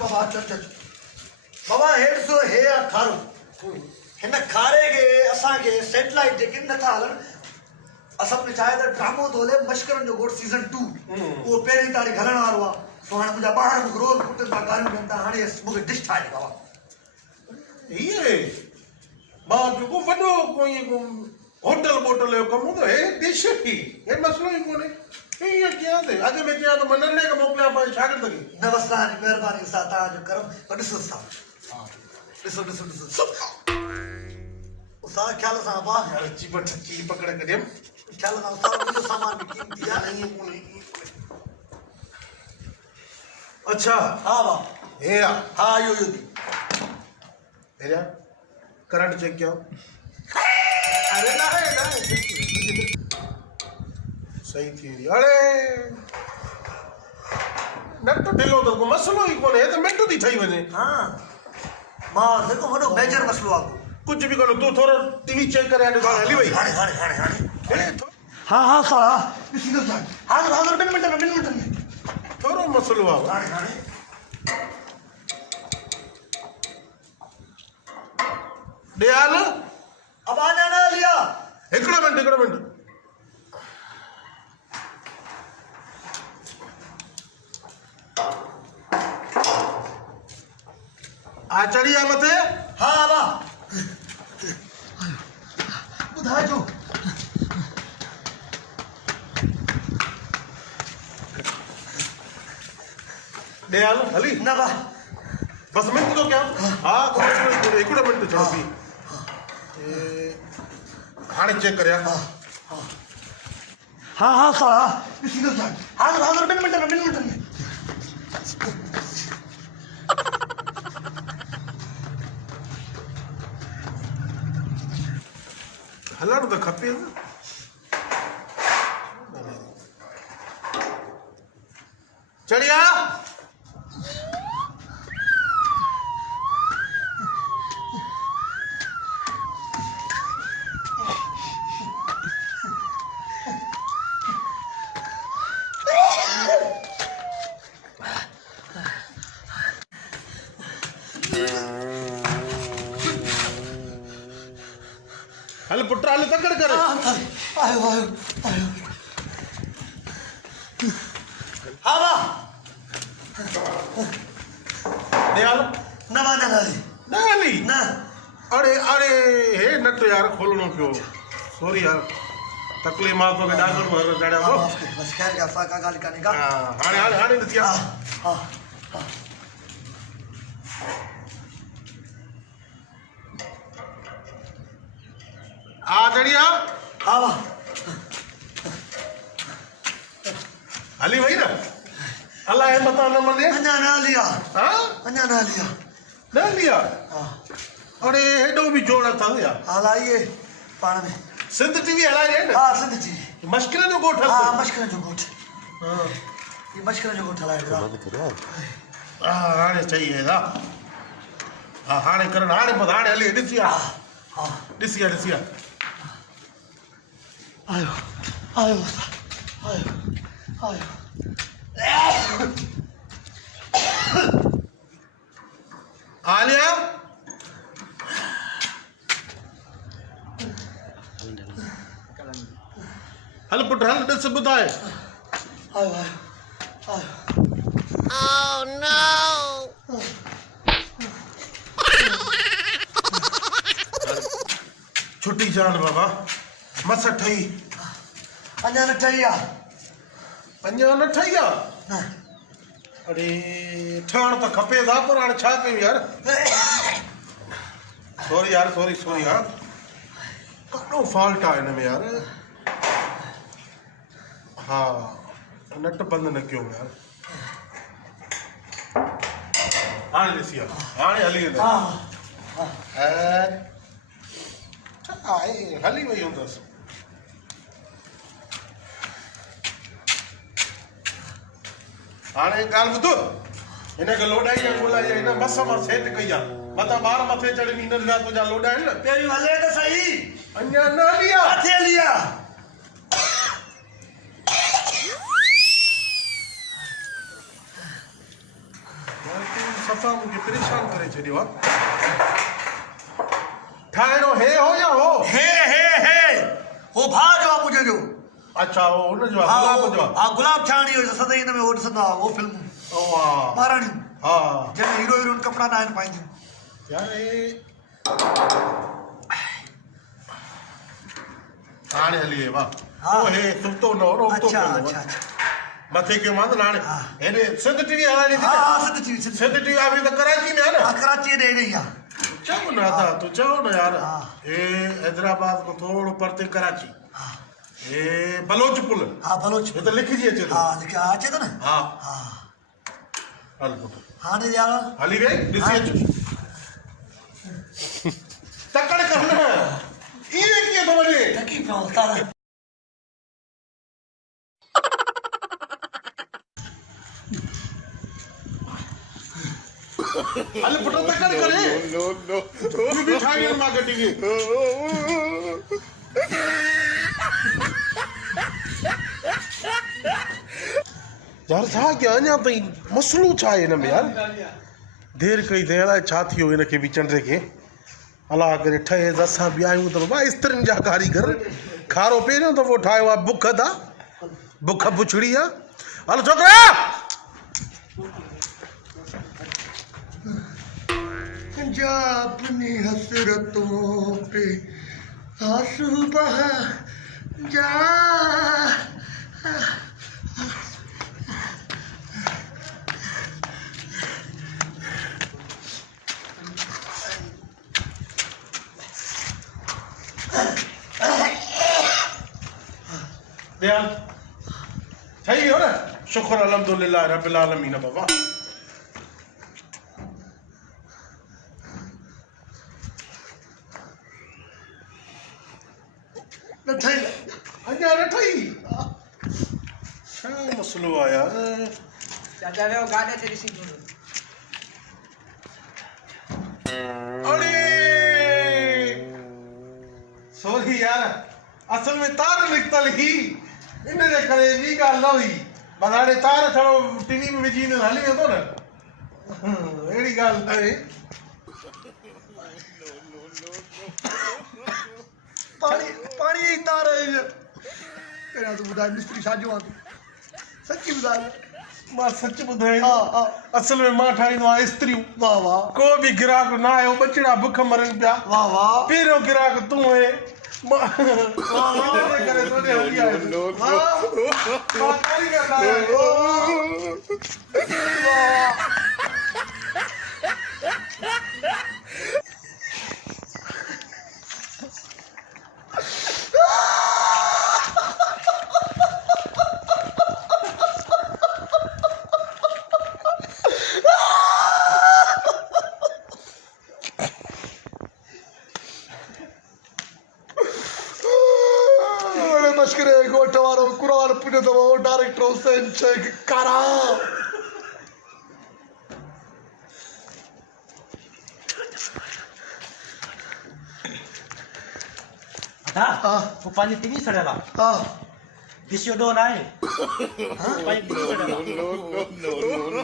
बाबा चल बाबा head so हे खारो हिन खारे के असा के सैटेलाइट जेके नथा हलन असल में चाहे त ड्रामो दोले मश्करन जो गोट सीजन 2 वो पहली तारीख हलण वारो आ तो हाणे मुजा बाहर रोल कुटन ता गालियूं ॾियनि हाणे मुखे डिश ठाहे बाबा ये मां जो वडो कोई होटल बोटल जो कम तो है डिश ही ये मसलो ही कोने ये क्या थे अगे में क्या तो मनने का मोकला पर शागिर्द की नमस्कार मेहरबानी सा ता जो करम ॾिसो सा ॾिसो उसा ख्याल सा बा यार चिपट की पकड़ के देम ख्याल सा उसा मुझे सामान में कीमती है नहीं कोने अच्छा हां बा ये हां यो मेरा करंट चेक किया अरे ना सही थी अरे नट तो ढिलो तो मसलो ही कोने तो मिनट दी ठई वने हां मां देखो वडो मेजर मसलो आ कुछ भी करो तू थोड़ा टीवी चेक करे आने गाल हली भाई हाणे हां साला इसी दो हां मिनट में थोड़ो मसलो आ हाणे दयाल अब आना ना लिया एकड़ो मिनट आचरिया मथे हां बा बुधा जो दयाल हली ना बा बस मिनट तो क्या हां एकड़ो मिनट चलो भी हाने चेक करया हां साला इसी दो हां मिनट में हलण तो खपे न चढ़िया हल पुट्रा हल तकड़ कर आयो हाँ बा दयाल ना ली ना अरे हे नट यार खोलनो पियो सॉरी यार तकलीफ मां तो के डागर भर डाड़ा तो बस खैर का फाका गाली का निकाल हाने नथिया हां आ जड़िया हां बा हली वही ना अल्लाह है बता न मने अन्ना ना लिया हां अन्ना ना लिया ना लिया हां अरे हेडो भी जोड़ा था यार हलाइए पाण में सिंध टीवी हलाई है ना हां सिंध जी मश्किल जो गोठ हां मश्किल जो गोठ हां ये मश्किल जो गोठ हलाए हाने चाहिए ना हां हाने करन हाने बद हाने हली दिसिया हां दिसिया आयो आलिया हल पुट हल दस बुधाए आयो Oh no! छुट्टी जान बाबा मस ठई अन्ना न ठहिया अन्या न ठईया ना अरे ठहण तो खपे था पर हाणे छा कयूं यार सॉरी यार कड़ो फॉल्ट आ इन में यार हाँ नट बंद न क्यों यार हाणे ॾिसी हाणे हली वेंदो हली वई हूंदसि हाणे ॻाल्हि ॿुधो हिनखे लोॾाई न ॻोल्हाई हिन मस मां सेट कई आहे मथां ॿार मथे चढ़ी ईंदनि पिया तुंहिंजा लोॾा आहिनि न पहिरियों हले त सही अञा न हली आहे किथे लिया सफ़ा मुझे परेशान करे छॾियो आहे ठाहिणो हे हो या हो हे वो भाउ जो आहे मुंहिंजो जो अच्छा हो हुनजो आहे हाँ गुलाब जो आहे हाँ गुलाब छाणी जो सदाईं हिन में वो ॾिसंदो आहे वो फिल्म ओ वाह महाराणी हा जंहिंमें हीरो हीरोइन कपिड़ा न आहिनि पाईंदियूं यार हाणे हली वियो वाह हाँ। ओ हे सुतो न रोतो अच्छा पियो अच्छा अच्छा मथे के मां हाणे हाँ। हेॾे सिंध टीवी हलाइणी थी हाँ न? हाँ सिद्ध थी सिंध टीवी आहे त कराची में आहे न कराची ॾे ॾेई आहे चओ न दादा तू चओ न यार हाँ। हे हैदराबाद खां थोरो परते कराची हाँ हे बलोच पुल हाँ बलोच हे त लिखिजी अचे थो हाँ लिखियो आहे, अचे थो न हा हाँ हल पुट हाणे यार हली वे ॾिसी हाँ। अचो तकड़ कर न इहे कीअं थो वञे लकी पियो उस्ताद हल पुट तकड़ करे नो तू बि ठाही मां गटी खे यार छा कयां अञा ताईं मसलो छा आहे हिन में यार देरि कई देरि आहे छा थियो हिनखे बि चंड खे अलाह करे ठहे त असां बि आहियूं त बाबा इस्त्रियुनि जा कारीगर खारो पहिरियों दफ़ो ठाहियो आहे बुख दा बुख पुछड़ी आहे हलो छोकिरा जा अपनी हसरतों पे आंसू बहा जा ध्यान ठही वियो न शुक्र अल्हम्दुलिल्लाह रब्बिल आलमीन बाबा न ठही अञा न ठही छा मसलो आहे यार चाचा वे गाॾे ते ॾिसी अरे सॉरी यार असल में तार निकतल ही इन जे करे ॿी ॻाल्हि न हुई बस हाणे तार थोरो टीवी में विझी ईंदो हली वेंदो न अहिड़ी ॻाल्हि न आहे पाणी जी तार पहिरियां तूं ॿुधाए मिस्त्री छाजो आहे सची ॿुधाए मां सच ॿुधायां हा हा असल में मां ठाहींदो आहियां इस्त्रियूं वाह वाह को बि ग्राहक न आयो बचड़ा बुख मरनि पिया वाह वाह पहिरियों ग्राहक तूं आहे मां इनजे करे तोॾे हली आयुसि। मां कारीगर न आहियां। मश्करे गोठ वारो कुरान पुॼो अथव डायरेक्टर हुसैन शेख कारा हाँ वो पानी टीवी सड़ेला हाँ दिसियो डो ना है हाँ पानी टीवी सड़ेला